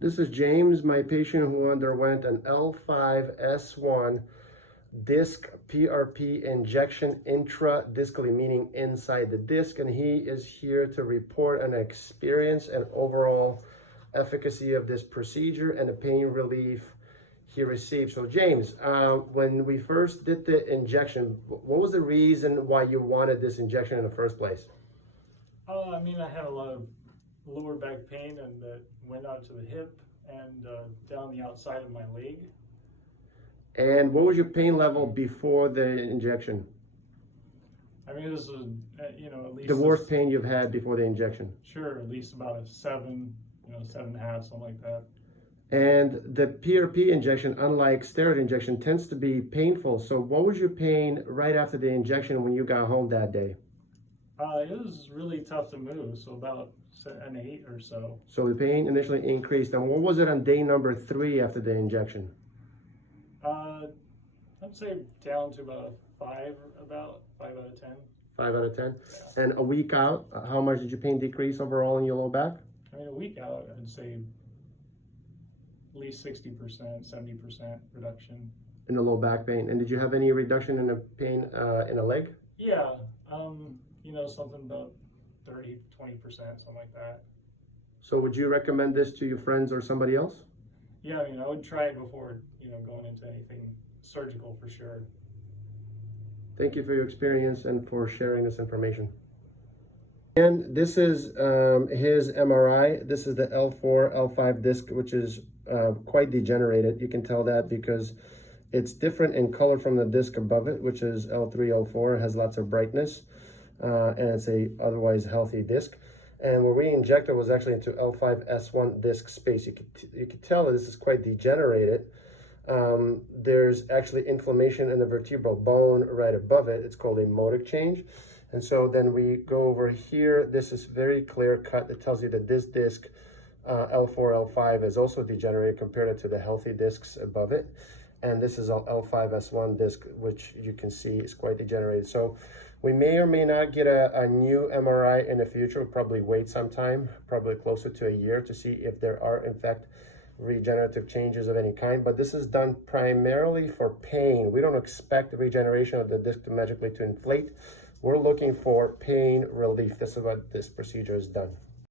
This is James, my patient who underwent an L5-S1 disc PRP injection intradiscally, meaning inside the disc, and he is here to report an experience and overall efficacy of this procedure and the pain relief he received. So James, when we first did the injection, what was the reason why you wanted this injection in the first place? I mean, I had a lot of lower back pain, and that went out to the hip and down the outside of my leg. And what was your pain level before the injection? I mean, it was at least The worst pain you've had before the injection? Sure, at least about a 7, 7.5, something like that. And the PRP injection, unlike steroid injection, tends to be painful. So what was your pain right after the injection when you got home that day? It was really tough to move, so about an 8 or so. So the pain initially increased. And what was it on day number 3 after the injection? I'd say down to about a 5, about 5 out of 10. 5 out of 10. Yeah. And a week out, how much did your pain decrease overall in your low back? I mean, a week out, I'd say at least 60%, 70% reduction. In the low back pain. And did you have any reduction in the pain in the leg? Yeah, something about 30, 20%, something like that. So would you recommend this to your friends or somebody else? Yeah, I would try it before, going into anything surgical for sure. Thank you for your experience and for sharing this information. And this is his MRI. This is the L4, L5 disc, which is quite degenerated. You can tell that because it's different in color from the disc above it, which is L3, L4. It has lots of brightness, and it's a otherwise healthy disc. And where we injected was actually into L5-S1 disc space. You could tell that this is quite degenerated. There's actually inflammation in the vertebral bone right above it. It's called a modic change. And so then we go over here. This is very clear cut. It tells you that this disc, L4, L5, is also degenerated compared to the healthy discs above it. And this is an L5-S1 disc, which you can see is quite degenerated. So we may or may not get a new MRI in the future. We'll probably wait some time, probably closer to a year, to see if there are, in fact, regenerative changes of any kind. But this is done primarily for pain. We don't expect regeneration of the disc to magically inflate. We're looking for pain relief. This is what this procedure is done.